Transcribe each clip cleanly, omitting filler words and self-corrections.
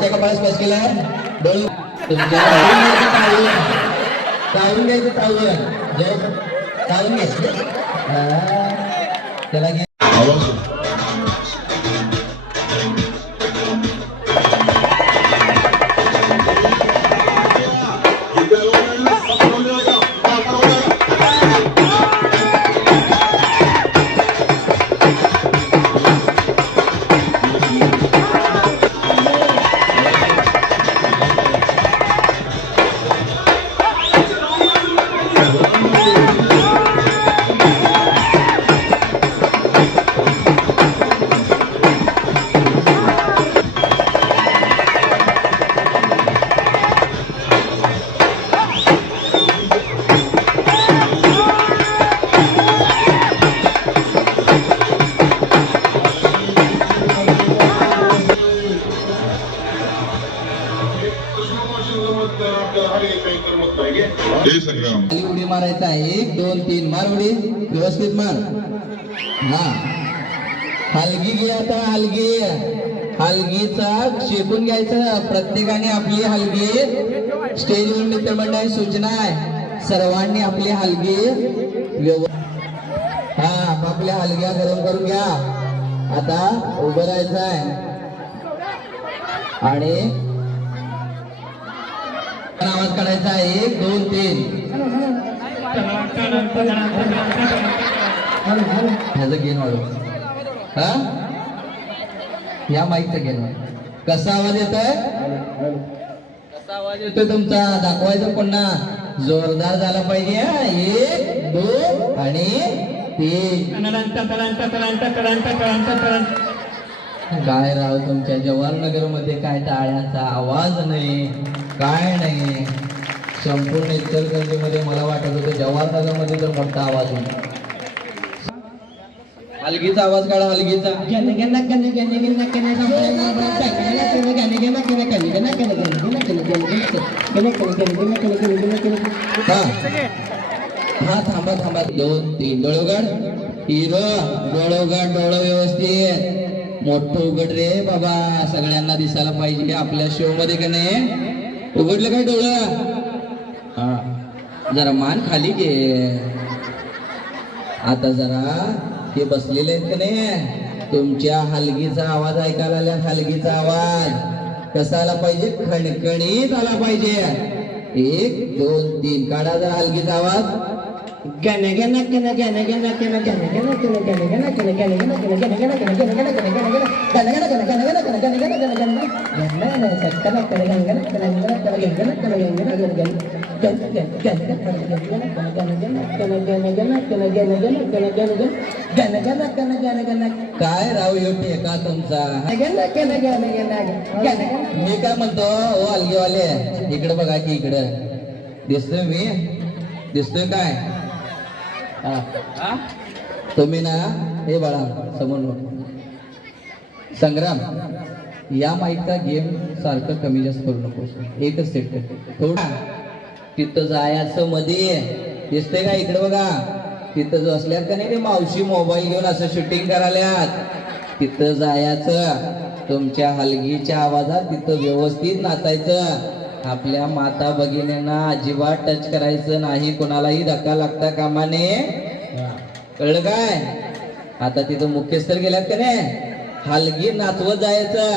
ज्याच्या कपाळ स्पर्श केला डोळे चावून घ्यायचं चावून घ्यायचं त्याला घे उडी मारायचा 1 2 3 मार उडी व्यवस्थित मार हा हलगी घे आता हलगीचा शेकून घ्यायचं प्रत्येकाने आपली हलगी स्टेजवर मित्र मंडळी सूचना आहे सर्वांनी आपली हलगी हा आपल्या हलग्या गरम करून घ्या आता उभं राहायचं आहे आणि आवाज काढायचा 1 2 3 ह्याचं गेन वाढव हा या माईकचा गेन वाढव कसा आवाज येतोय तुमचा दाखवायचा पुन्हा जोरदार झाला पाहिजे 1 2 आणि 3 काय राव तुमच्या जवाहरनगर मध्ये काय टाळ्याचा आवाज नाही काय नाही संपूर्ण इचलकरंजीमध्ये मला वाटत होतं जवाहरनगर मध्ये तर मोठा आवाज होता हलगीचा आवाज काढा हलगीचा हा थांबा 2 3 डोळोगड हिरो डोळोगड डोळं व्यवस्थित मोठं उघड रे बाबा सगळ्यांना दिसायला पाहिजे आपल्या शो मध्ये का नाही उघडलं काय डोळं हा जरा मान खाली घे आता जरा हे बसलेले आहेत का नाही तुमच्या हलगीचा आवाज ऐकायला आल्या हलगीचा आवाज कसा आला पाहिजे खणखणीत आला पाहिजे 1 2 3 काढा जरा हलगीचा आवाज काय राव योग्य का तुमचा मी काय म्हणतो ओ अलगीवाले इकडे बघा की इकडे दिसतोय मी दिसतोय काय तुम्ही ना हे बाळा समोर संग्राम या माईकचा गेम सारखं कमी जास्त करू नको एकच सेट कर थोडा तिथं जायचं मध्ये दिसतंय का इकडे बघा तिथं जो असल्यात का नाही ते मावशी मोबाईल घेऊन असं शूटिंग करायल्यात तिथं जायचं तुमच्या हलगीच्या आवाजात तिथं व्यवस्थित नाचायचं आपल्या माता भगिनींना अजिबात टच करायचं नाही कोणालाही धक्का लागता कामा नये कळलं काय आता तिथं मुख्यस्थ गेल्यात का नाही हलगी नाचवत जायचं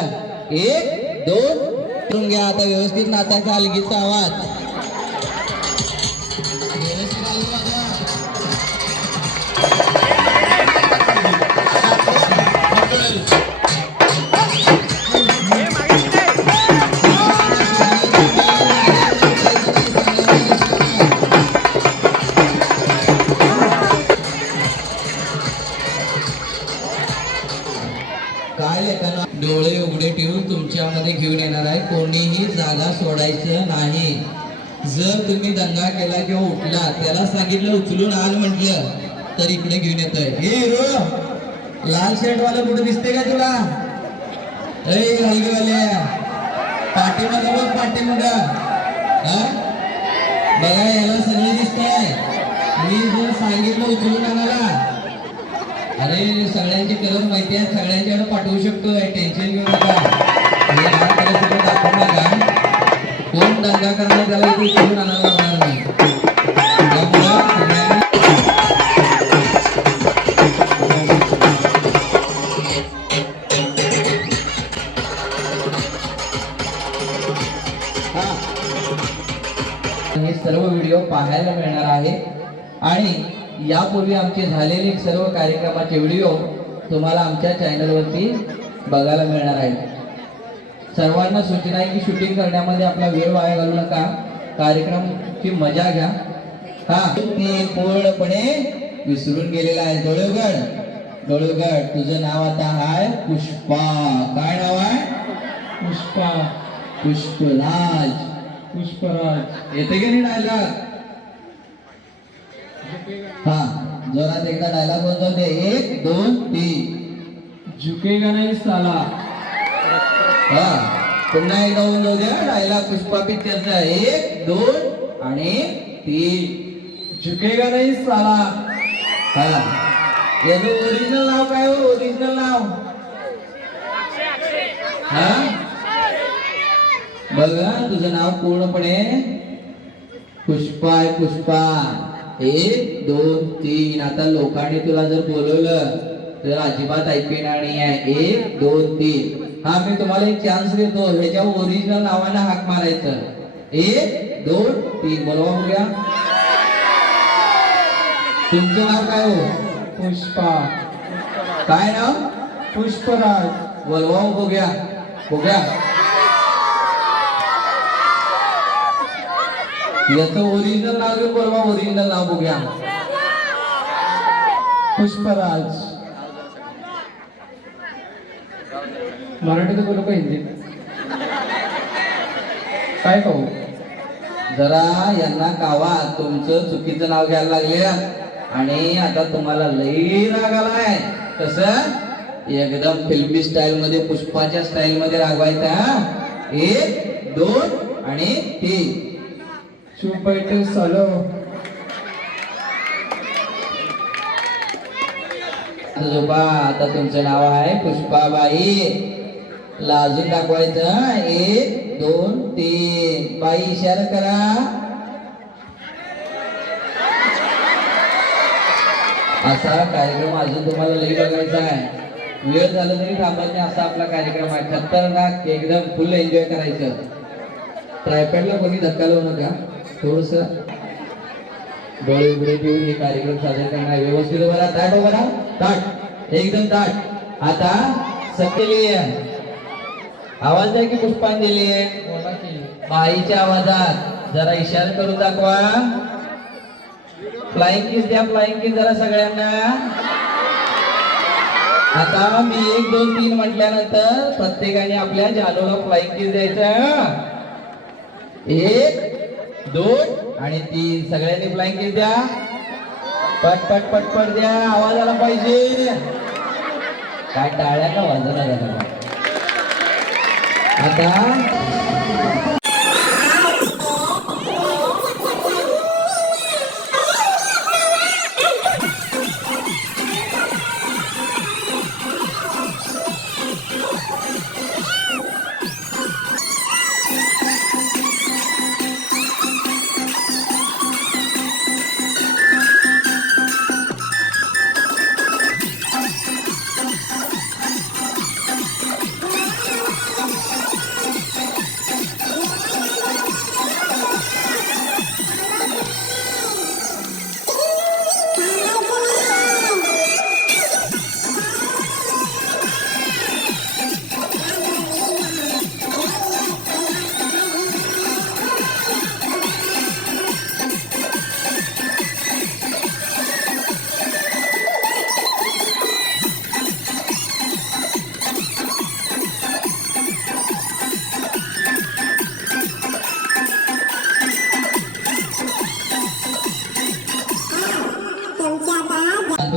1 2 घ्या आता व्यवस्थित नाचायचा हलगीचा आवाज डोळे उघडे ठेवून तुमच्यामध्ये घेऊन येणार आहे कोणीही जागा सोडायचं नाही जर तुम्ही दंगा केला किंवा उठला त्याला सांगितलं उचलून आण म्हटलं तर इकडे घेऊन येतोय हे रो लाल शर्ट वाला कुठे दिसते का तुला हलगीवाल्या पाठीमागा बघ पाठीमागा बघा याला सगळे दिसतंय मी जर सांगितलं उचलून आणायला अरे सगळ्यांची कलर माहिती आहे सगळ्यांच्याकडे पाठवू शकतोय टेन्शन घेऊ नका बघायला मिळणार आहे आणि यापूर्वी आमचे झालेले सर्व कार्यक्रमाचे व्हिडिओ तुम्हाला आमच्या चॅनलवरती बघायला मिळणार आहेत। सर्वांना सूचना आहे की शूटिंग करण्यामध्ये आपला वेळ वाया घालू नका, कार्यक्रमाची मजा घ्या। हा ती पूर्णपणे विसरून गेलेला आहे। डोळेगड तुझं नाव आता आहे पुष्पा। काय नाव आहे? पुष्पा पुष्पराज। पुष्पराज येते की नाही डायलॉग? हा जोरात एकदा डायलॉग बोलतो ते 1 2 3 झुकेगा नहीं साला। हा पुन्हा एकदा होऊन जाऊ द्या डायलॉग पुष्पा पिक्चरचा 1 2 आणि 3 झुकेगा नहीं साला। हा याचं ओरिजिनल नाव काय हो? ओरिजिनल नाव हा बघा तुझं नाव पूर्णपणे पुष्पा आहे। पुष्पा 1 2 3 आता लोकांनी तुला जर बोलवलं तर अजिबात ऐकणार नाही आहे। 1 2 3 हा मी तुम्हाला एक चान्स देतो, ह्याच्या ओरिजिनल नावाने हाक मारायचं। 1 2 3 बोलवा बघूया। तुमचं नाव काय हो? पुष्पा। काय नाव? पुष्पराज। बोलवा बघूया बघूया। याचं ओरिजिनल नाव घेऊन बोलवा, ओरिजिनल नाव बघूया। पुष्पराज। मराठीत बोलू का हिंदीत? काय कहू? जरा यांना कावा, तुमचं चुकीचं नाव घ्यायला लागले आणि आता तुम्हाला लई राग आलाय। कसं एकदम फिल्मी स्टाईल मध्ये, पुष्पाच्या स्टाईल मध्ये रागवायचा। 1 2 आणि 3 चुप बैठे सालो। आजोबा आता तुमचं नाव आहे पुष्पाबाई। लाजून दाखवायचं। 1 2 3 बाई इशारा करा। असा कार्यक्रम अजून तुम्हाला लई बघायचा आहे। वेळ झाला तरी थांबायचे, असा आपला कार्यक्रम आहे। खतरनाक एकदम फुल एन्जॉय करायचं। ट्रायपॅडला कोणी धक्का लावू नका, थोडस डोळे उघडे ठेवून हे कार्यक्रम साजरा करणार। व्यवस्थित उभा राहा, ताट उभा राहा, ताट एकदम ताट। आता सकेली आवाज द्या की पुष्पांजली बोला की बाईच्या आवाजात जरा इशारा करून दाखवा। फ्लाइंग किस द्या, फ्लाइंग किस जरा सगळ्यांना। आता मी 1 2 3 म्हटल्यानंतर प्रत्येकाने आपल्या जानूला फ्लाइंग किस द्यायचं। 1 2 आणि 3 सगळ्यांनी फ्लाइंग किस द्या। पट पट पट पट द्या, आवाज आला पाहिजे। काय टाळ्या का वाजवणार झाला? आता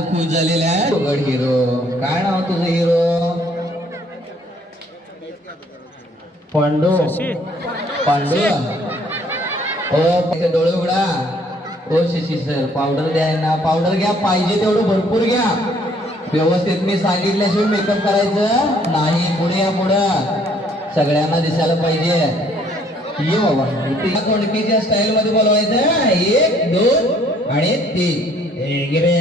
खुश झालेला आहे गड हिरो। काय नाव तुझं हिरो? पांडू। पांडू हो त्याचे डोळे उघडा। ओ शशी सर पावडर द्या ना, पावडर घ्या, पाहिजे तेवढं भरपूर घ्या। व्यवस्थित मी सांगितल्याशिवाय मेकअप करायचं नाही। पुढे या, पुढं सगळ्यांना दिसायला पाहिजे। ये बाबा इथे कोणकीच्या स्टाईल मध्ये बोलवायचं। 1 2 आणि 3 गिरे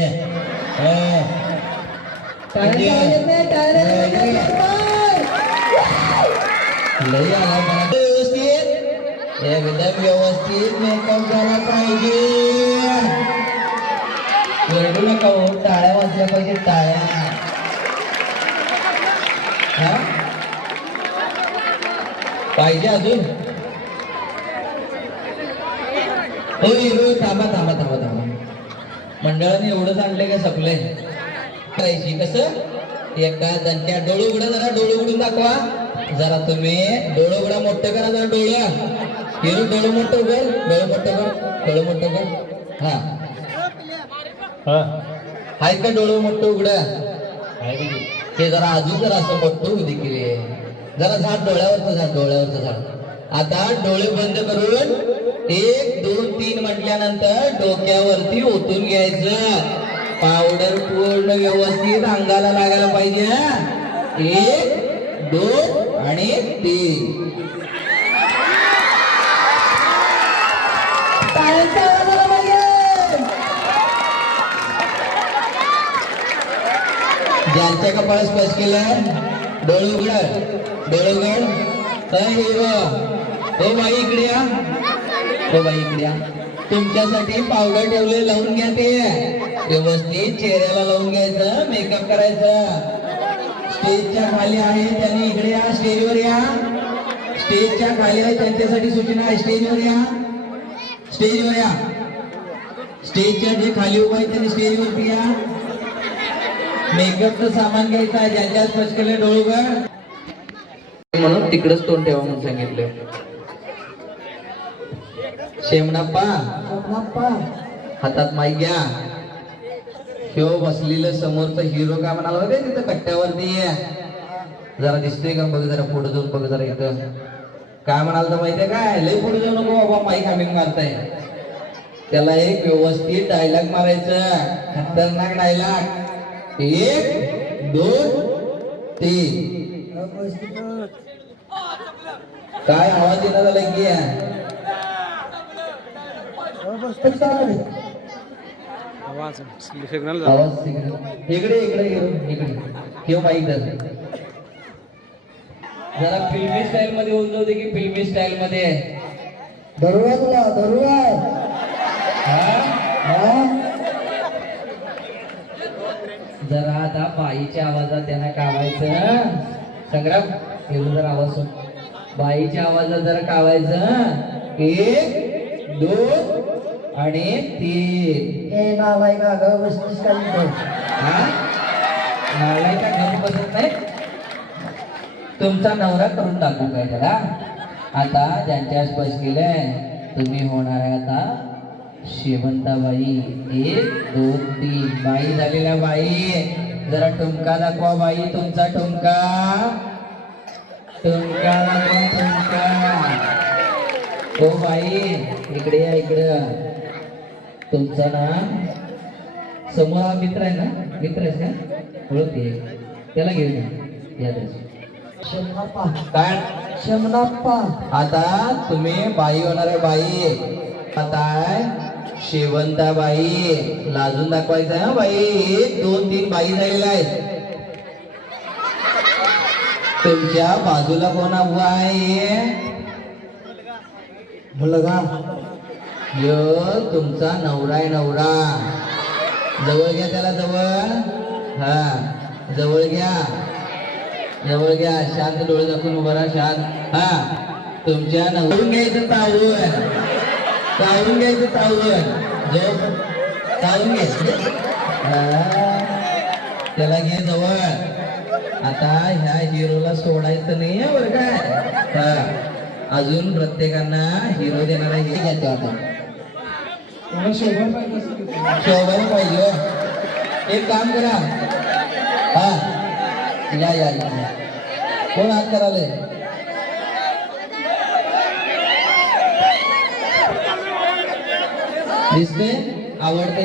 लई आला व्यवस्थित, एकदम व्यवस्थित मेकअप झाला पाहिजे। रडू नका हो, टाळ्या वाजल्या पाहिजे, टाळ्या. हा पाहिजे अजून. हो हिरो, थांबा थांबा थांबा थांबा. मंडळाने एवढंच आणलंय का सपलंय? करायची कसं एका दणक्या. डोळं उघडा, जरा डोळं उघडून दाखवा जरा. तुम्ही डोळं उघडा, मोठं करा जरा डोळं. हिरो डोळं मोठं उघड, डोळं मोठं कर, डोळं मोठं कर. हा आहेत का डोळं मोठं उघडा? हे जरा अजून जरा असं मोठं होऊ देखील. जरा झाड डोळ्यावरचं झाड, डोळ्यावरचं झाड. आता डोळे बंद करून 1 2 3 म्हटल्यानंतर डोक्यावरती ओतून घ्यायचं. पावडर पूर्ण व्यवस्थित अंगाला लागायला पाहिजे. 1 2 आणि 3. ज्यांच्या कपाळ स्पर्श केलं डोळे उघड, डोळे उघड. हिरो हो बाई इकडे या, हो बाई इकडे या. तुमच्यासाठी पावडर ठेवले, लावून घ्या. ते व्यवस्थित चेहऱ्याला लावून घ्यायचं, मेकअप करायचं. स्टेजच्या खाली आहे त्यांनी इकडे या, स्टेजवर या. स्टेजच्या खाली आहे त्यांच्यासाठी सूचना आहे, स्टेजवर या, स्टेजवर या. स्टेजच्या जे खाली उभा आहे त्यांनी स्टेजवरती या. मेकअपचं सामान घ्यायचं आहे, ज्यांच्या स्पर्श केले डोळे उघड. म्हणून तिकडच तोंड ठेवा म्हणून सांगितलं. शेमणाप्पा हातात माईक घ्या. ह्यो बसलेलं समोरचं हिरो काय म्हणाला होते तिथं कट्ट्यावरती जरा दिसतोय का बघ, जरा पुढे जाऊन बघ जरा. इथं काय म्हणाल तर माहितीये काय, लय पुढे जाऊ नको बाबा, माईक हॅमिंग मारताय. त्याला एक व्यवस्थित डायलॉग मारायचं, खतरनाक डायलॉग. 1 2 3. काय आवाज येणार झाला की आवाज सिग्नल. इकडे इकडे इकडे ठेव माईक. जरा फिल्मी स्टाईल मध्ये होऊन जाऊ दे की, फिल्मी स्टाईल मध्ये. धरूया तुला, धरूया. जरा आता बाईच्या आवाजात त्यांना कावायचं. संग्राम एवढं जरा आवाज सुन. बाईच्या आवाजात जरा कावायचं. 1 2 आणि 3. हे नालाय का ग बसतीस का इथं? नालाय का घरी बसत नाही? तुमचा नवरा करून दाखवू काय त्याला? आता ज्यांच्या स्पर्श केलंय तुम्ही होणार आहे आता शेवंताबाई. 1 2 3. बाई झालेल्या बाई. जरा ठुमका दाखवा बाई, तुमचा ठुमका. ठुमका दाखवा, ठुमका. हो बाई इकडे या, इकडं. तुमचा ना समोर हा मित्र आहे ना, मित्र आहेस का? ओळखते त्याला घेऊन या. शमनाप्पा, काय शमनाप्पा. आता तुम्ही बाई होणार आहे बाई. आता शेवंताबाई लाजून दाखवायचं आहे बाई. 1 2 3 बाई झालेला आहे. तुमच्या बाजूला कोण उभा आहे? मुलगा. यो तुमचा नवरा आहे, नवरा. जवळ घ्या त्याला, जवळ. हा जवळ घ्या, जवळ घ्या. शांत डोळे दाखवून उभा राहा, शांत. हा तुमच्या नवरून घ्यायचं तावून, तावरून घ्यायचं तावून. जवळ तावून घ्यायचं. त्याला घे जवळ. आता ह्या हिरोला सोडायचं नाही बरं काय. अजून प्रत्येकांना हिरो देणारा हे घ्यायचं. आता शोभायला पाहिजे. एक काम करा, हा या या या. कोण हात कराले? दिसते आवडते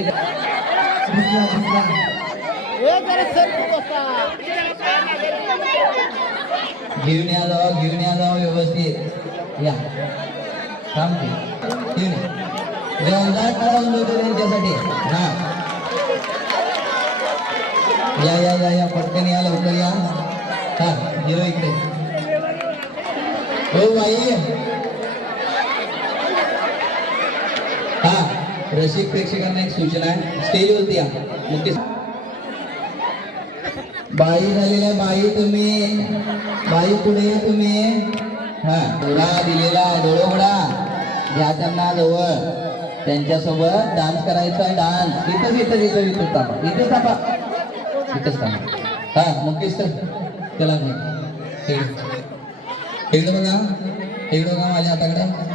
घेऊन या जावा, घेऊन या जावा व्यवस्थित या. थांबते जोरदार काढून होते त्यांच्यासाठी. हा या या या या, पटकन या, लवकर या. हा हिरो इकडे. हो बाई. हा रसिक प्रेक्षकांना एक सूचना आहे, स्टेजवरती या. मुख्य बाई झालेल्या बाई तुम्ही, बाई पुढे तुम्ही. हा डोळा दिलेला डोळे उघडा, घ्या त्यांना जवळ, त्यांच्यासोबत डान्स करायचा आहे. डान्स इथंच इथंच इथं इथंच थांबा, इथंच थांबा, इथंच थांबा. हा मुकेश सर चला नाही इकडं बघा, इकडं बघा माझ्या हाताकडे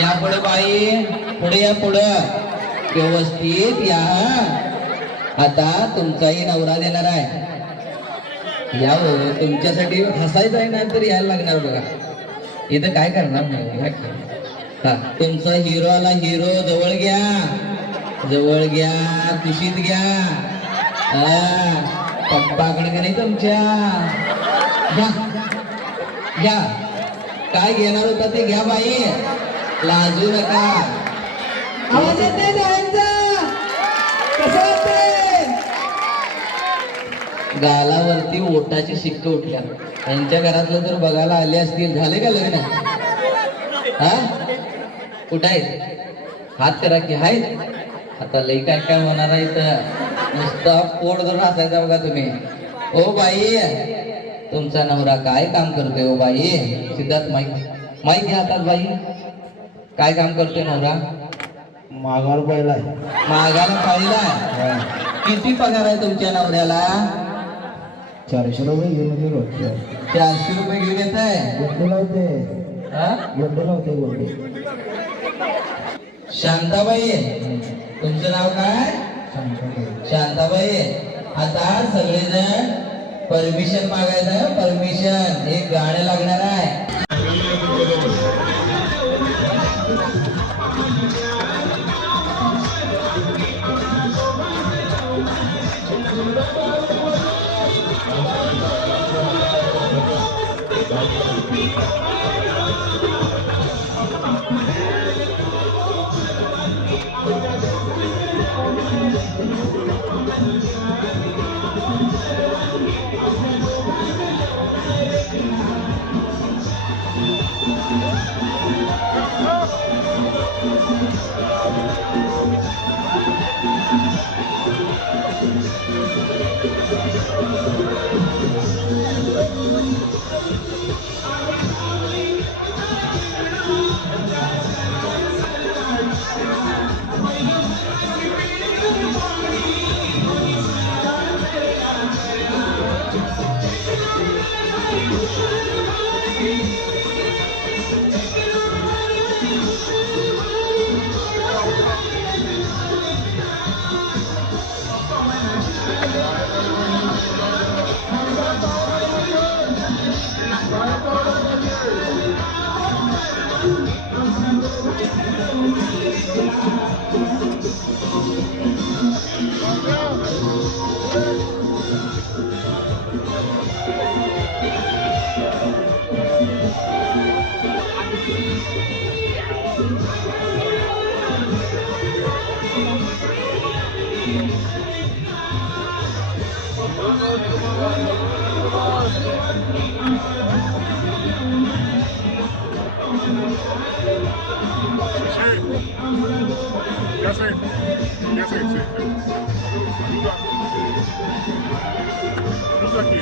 या. पुढे बाई, पुढे या, पुढं व्यवस्थित या. आता तुमचाही नवरा देणार आहे. या हो, तुमच्यासाठी हसायचं आहे ना तर यायला लागणार बघा. इथं काय करणार नाही. हा तुमचा हिरो आला, हिरो जवळ घ्या, जवळ घ्या, कुशीत घ्या. पप्पाकडे का नाही तुमच्या, घ्या घ्या. काय घेणार होता ते घ्या बाई, लाजू नका. आवाज येते जायचा कसं वाटतंय? गालावरती ओटाची शिक्क उठल्या. त्यांच्या घरातलं तर बघायला आले असतील. झाले का लग्न? हा कुठं आहेत? हात करा की आहेत. आता लई काय काय होणार आहे तर नुसता पोट धरून असायचा बघा तुम्ही. ओ बाई, तुमचा नवरा काय काम करतोय? O by, Siddharth mic mic घ्या हातात. बाई काय काम करतोय नवरा? मागावर पडलाय. मागाला पाहिला. किती पगार आहे तुमच्या नवऱ्याला? 400 रुपये घेऊन येते रोजच्या. 400 रुपये घेऊन येत आहे. गोंडे लावते, हा? गोंडे लावते, गोंडे. शांताबाई, तुमचं नाव काय? शांताबाई. आता सगळेजण परमिशन मागायचं. परमिशन, एक गाणं लागणार आहे. Ya sé, sí. Cruza aquí.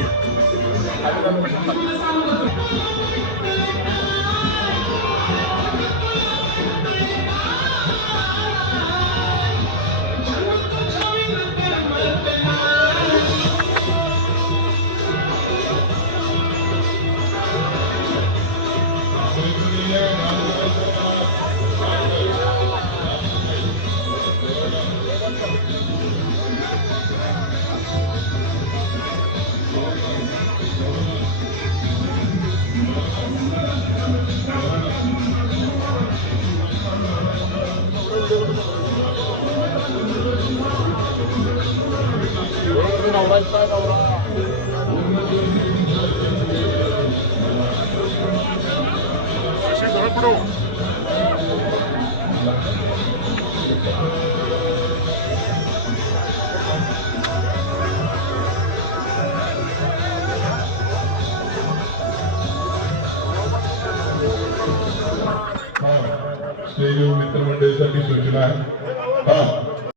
स्टेजवर मित्रमंडळीसाठी सूचना आहे. हा